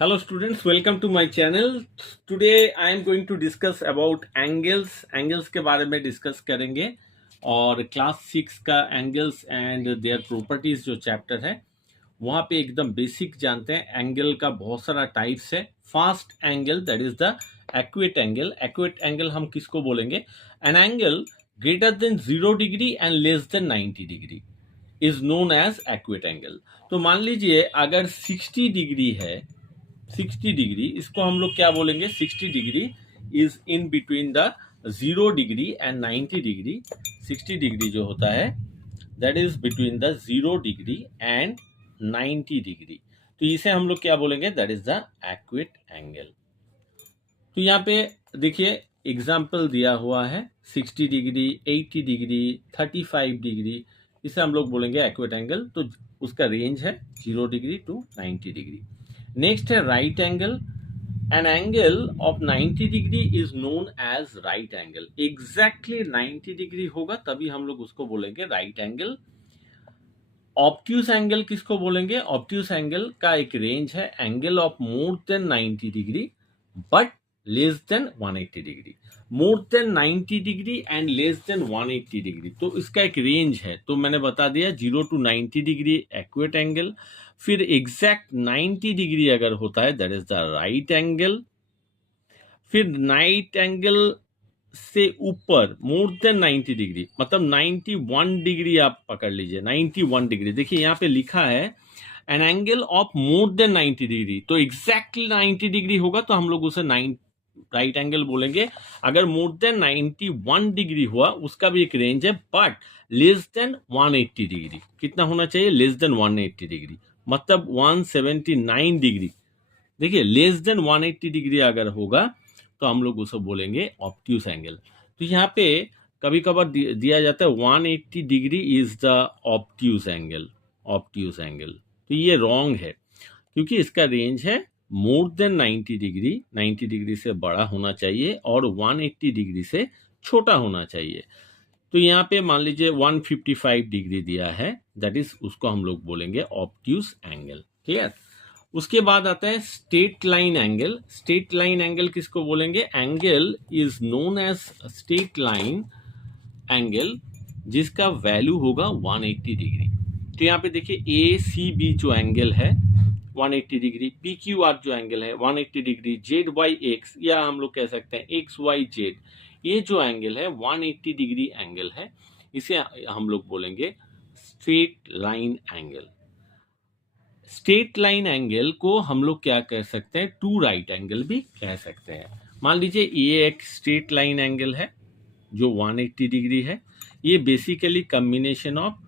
Hello students, welcome to my channel. Today I am going to discuss about angles. Angles के बारे में discuss करेंगे और class 6 का एंगल्स एंड देयर प्रॉपर्टीज जो चैप्टर है वहाँ पे एकदम बेसिक जानते हैं। एंगल का बहुत सारा टाइप्स है। First angle that is the acute angle. Acute angle हम किसको बोलेंगे? An angle greater than 0 degree and less than 90 degree is known as acute angle. तो मान लीजिए अगर 60 डिग्री है, 60 डिग्री, इसको हम लोग क्या बोलेंगे? 60 degree is in between the 0 degree and 90 degree. 60 degree जो होता है that is between the 0 degree and 90 degree. तो इसे हम लोग क्या बोलेंगे? That is the acute angle. तो यहाँ पे देखिए एग्जाम्पल दिया हुआ है 60 डिग्री, 80 डिग्री, 35 डिग्री, इसे हम लोग बोलेंगे एक्यूट एंगल। तो उसका रेंज है 0 डिग्री टू 90 डिग्री। नेक्स्ट है right angle. An angle of 90 degree is known as right angle. Exactly 90 degree होगा तभी हम लोग उसको बोलेंगे राइट एंगल। ऑब्ट्यूस एंगल किसको बोलेंगे? ऑब्ट्यूस एंगल का एक रेंज है, angle of more than 90 degree but less than 180 degree. More than 90 degree and less then 180 degree, तो इसका एक रेंज है। तो मैंने बता दिया 0 टू 90 डिग्री एक्यूट एंगल। फिर एग्जैक्ट 90 डिग्री अगर होता है that is the right angle. फिर राइट एंगल से ऊपर मोर देन 90 डिग्री, मतलब 91 डिग्री आप पकड़ लीजिए। 91 डिग्री देखिए यहाँ पे लिखा है N angle of more than 90 degree. तो एग्जैक्टली 90 डिग्री होगा तो हम लोग उसे राइट एंगल बोलेंगे। अगर मोर देन 91 डिग्री हुआ उसका भी एक रेंज है, बट लेस देन 180 डिग्री। कितना होना चाहिए? लेस देन 180 डिग्री, मतलब 179 डिग्री। देखिए लेस देन 180 डिग्री अगर होगा तो हम लोग उसे बोलेंगे ऑब्ट्यूस एंगल। तो यहाँ पे कभी कभार दिया जाता है 180 degree is the obtuse angle. Obtuse angle तो ये रॉन्ग है क्योंकि इसका रेंज है मोर देन 90 डिग्री। 90 डिग्री से बड़ा होना चाहिए और 180 डिग्री से छोटा होना चाहिए। तो यहाँ पे मान लीजिए 155 डिग्री दिया है, दैट इज उसको हम लोग बोलेंगे ऑब्ट्यूस एंगल। क्लियर? उसके बाद आता है straight line angle. Straight line angle किसको बोलेंगे? Angle is known as straight line angle जिसका वैल्यू होगा 180 डिग्री। तो यहाँ पे देखिए ए सी बी जो एंगल है 180 डिग्री, पी क्यू आर जो एंगल है 180 डिग्री, जेड वाई एक्स या हम लोग कह सकते हैं एक्स वाई जेड, ये जो एंगल है 180 डिग्री एंगल है। इसे हम लोग बोलेंगे straight line angle. Straight line angle को हम लोग क्या कह सकते हैं? टू राइट एंगल भी कह सकते हैं। मान लीजिए ये एक स्ट्रेट लाइन एंगल है जो 180 डिग्री है। ये basically combination of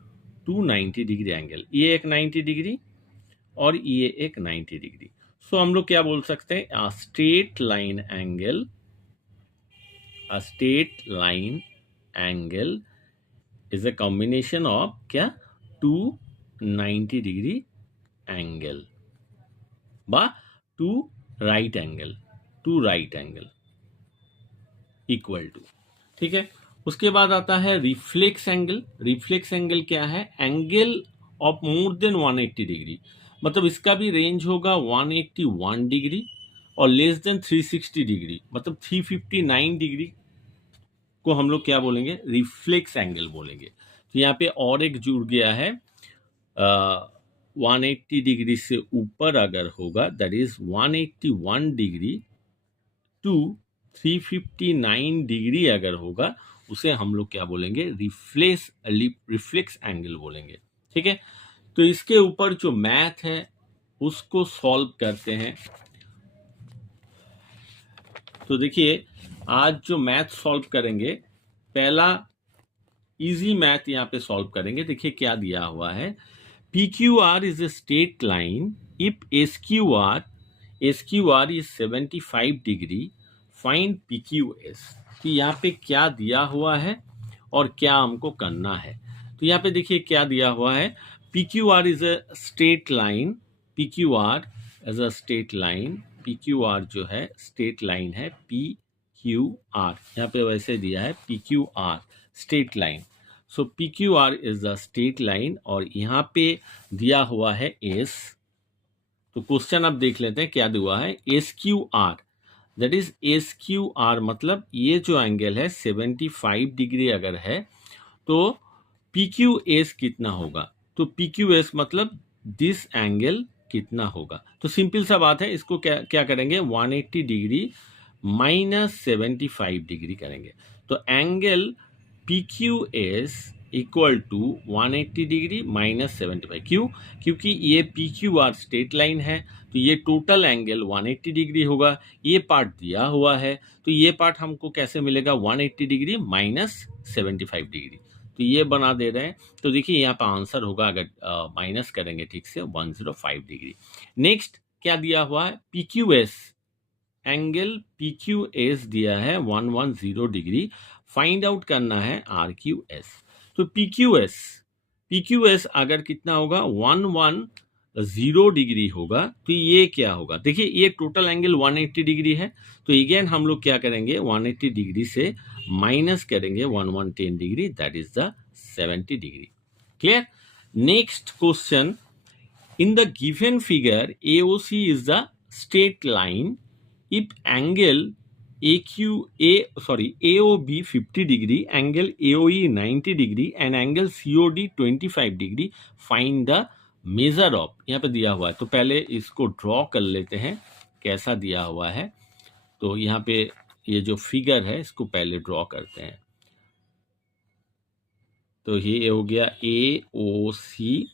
290 degree angle. ये एक 90 डिग्री और ये एक 90 डिग्री। सो हम लोग क्या बोल सकते हैं? A straight line angle, a straight line angle is a combination of क्या? 290 डिग्री एंगल बा two right angle, two right angle equal to. ठीक है? उसके बाद आता है रिफ्लेक्स एंगल। रिफ्लेक्स एंगल क्या है? Angle of more than 180 degree, मतलब इसका भी रेंज होगा 181 डिग्री और लेस देन 360 डिग्री, मतलब 359 डिग्री को हम लोग क्या बोलेंगे? रिफ्लेक्स एंगल बोलेंगे। तो यहाँ पे और एक जुड़ गया है 180 डिग्री से ऊपर अगर होगा that is 181 degree to 359 degree अगर होगा उसे हम लोग क्या बोलेंगे? रिफ्लेक्स एंगल बोलेंगे। ठीक है? तो इसके ऊपर जो मैथ है उसको सॉल्व करते हैं। तो देखिए आज जो मैथ सॉल्व करेंगे, पहला इजी मैथ यहाँ पे सॉल्व करेंगे। देखिए क्या दिया हुआ है, PQR is a straight line if SQR is 75 degree, find PQS। तो यहाँ पे क्या दिया हुआ है और क्या हमको करना है। तो यहाँ पे देखिए क्या दिया हुआ है, PQR is a straight line, PQR as a straight line, PQR जो है स्ट्रेट लाइन है, PQR यहाँ पे वैसे दिया है PQR straight line. So PQR is the straight line और यहाँ पे दिया हुआ है S। तो क्वेश्चन अब देख लेते हैं क्या दिया है। S Q R, that is S Q R मतलब ये जो एंगल है 75 डिग्री अगर है तो पी क्यू एस कितना होगा। तो पी क्यू एस मतलब दिस एंगल कितना होगा। तो सिंपल सा बात है, इसको क्या क्या करेंगे 180 डिग्री माइनस 75 डिग्री करेंगे। तो angle P Q S equal to 180 degree minus 75। क्यों? क्योंकि ये P Q R straight line है तो ये टोटल एंगल 180 डिग्री होगा। ये पार्ट दिया हुआ है तो ये पार्ट हमको कैसे मिलेगा 180 डिग्री माइनस 75 डिग्री। तो ये बना दे रहे हैं। तो देखिए यहाँ पे आंसर होगा अगर माइनस करेंगे ठीक से 105 डिग्री। नेक्स्ट क्या दिया हुआ है P Q S, angle P Q S दिया है 110 डिग्री, फाइंड आउट करना है आर क्यू एस। तो पी क्यू एस अगर कितना होगा 110 डिग्री होगा तो ये क्या होगा। देखिए ये टोटल एंगल 180 डिग्री है तो अगेन हम लोग क्या करेंगे 180 डिग्री से माइनस करेंगे 1110 degree, that is the 70 degree. Clear. Next question, in the given figure AOC is the straight line if angle AOB 50 degree, angle AOE 90 degree and angle COD 25 degree, find the measure of। यहाँ पे दिया हुआ है तो पहले इसको draw कर लेते हैं कैसा दिया हुआ है। तो यहाँ पे ये जो फिगर है इसको पहले ड्रॉ करते हैं। तो ये हो गया AOC,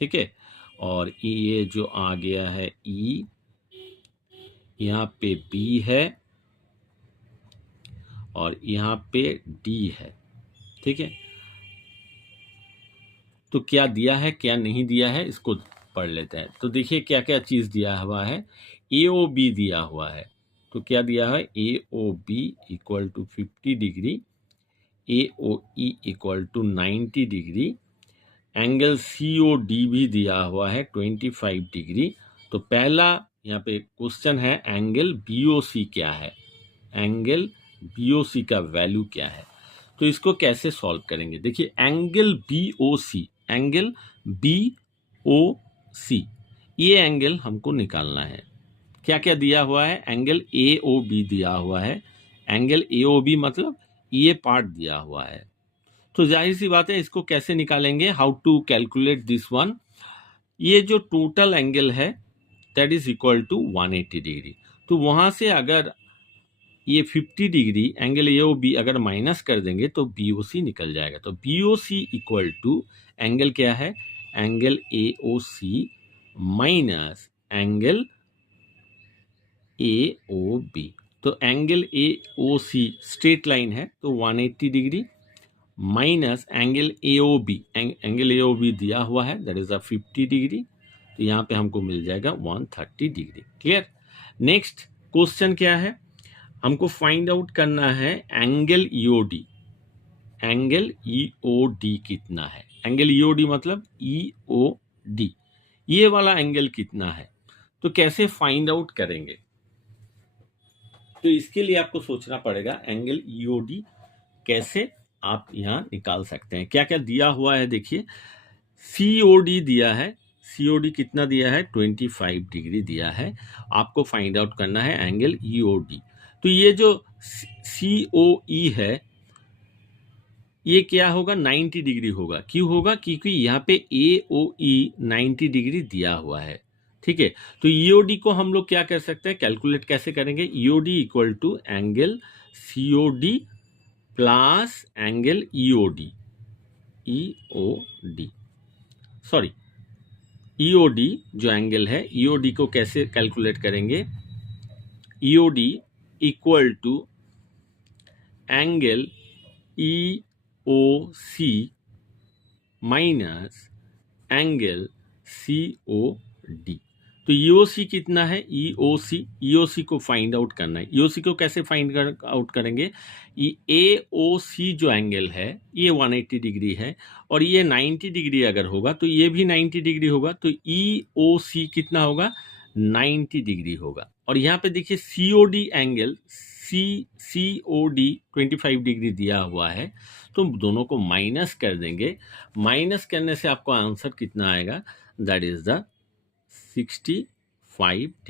ठीक है, और ये जो आ गया है E, यहाँ पे B है और यहाँ पे D है, ठीक है। तो क्या दिया है क्या नहीं दिया है इसको पढ़ लेते हैं। तो देखिए क्या क्या चीज़ दिया हुआ है। AOB दिया हुआ है तो क्या दिया है AOB equal to 50 degree, AOE equal to 90 degree, angle COD भी दिया हुआ है 25 डिग्री। तो पहला यहाँ पे क्वेश्चन है एंगल BOC क्या है, एंगल BOC का वैल्यू क्या है। तो इसको कैसे सॉल्व करेंगे। देखिए एंगल BOC, एंगल BOC ये एंगल हमको निकालना है। क्या क्या दिया हुआ है, एंगल AOB दिया हुआ है, एंगल AOB मतलब ये पार्ट दिया हुआ है। तो जाहिर सी बात है इसको कैसे निकालेंगे, how to calculate this one. ये जो टोटल एंगल है that is equal to 180 degree. तो वहां से अगर ये 50 डिग्री एंगल AOB अगर माइनस कर देंगे तो BOC निकल जाएगा। तो BOC इक्वल टू एंगल क्या है, angle AOC minus angle AOB। तो एंगल AOC स्ट्रेट लाइन है तो 180 degree minus angle AOB, angle AOB दिया हुआ है दैट इज 50 डिग्री। तो यहाँ पे हमको मिल जाएगा 130 डिग्री। क्लियर। नेक्स्ट क्वेश्चन क्या है, हमको फाइंड आउट करना है एंगल EOD, एंगल EOD कितना है। एंगल EOD मतलब EOD ये वाला एंगल कितना है। तो कैसे फाइंड आउट करेंगे, तो इसके लिए आपको सोचना पड़ेगा एंगल EOD कैसे आप यहाँ निकाल सकते हैं। क्या क्या दिया हुआ है देखिए, COD दिया है, COD कितना दिया है 25 डिग्री दिया है। आपको फाइंड आउट करना है एंगल EOD। तो ये जो COE है ये क्या होगा 90 डिग्री होगा। क्यों होगा, क्योंकि यहाँ पे AOE 90 डिग्री दिया हुआ है, ठीक है। तो EOD को हम लोग क्या कर सकते हैं, कैलकुलेट कैसे करेंगे। EOD equal to angle COD plus angle EOD, sorry EOD जो एंगल है EOD को कैसे कैलकुलेट करेंगे। EOD equal to angle EOC minus angle COD। तो EOC कितना है, EOC को फाइंड आउट करना है। EOC को कैसे फाइंड आउट करेंगे, AOC जो एंगल है ये 180 डिग्री है और ये 90 डिग्री अगर होगा तो ये भी 90 डिग्री होगा। तो EOC कितना होगा 90 डिग्री होगा। और यहाँ पे देखिए COD एंगल COD 25 डिग्री दिया हुआ है तो दोनों को माइनस कर देंगे। माइनस करने से आपको आंसर कितना आएगा, दैट इज द 5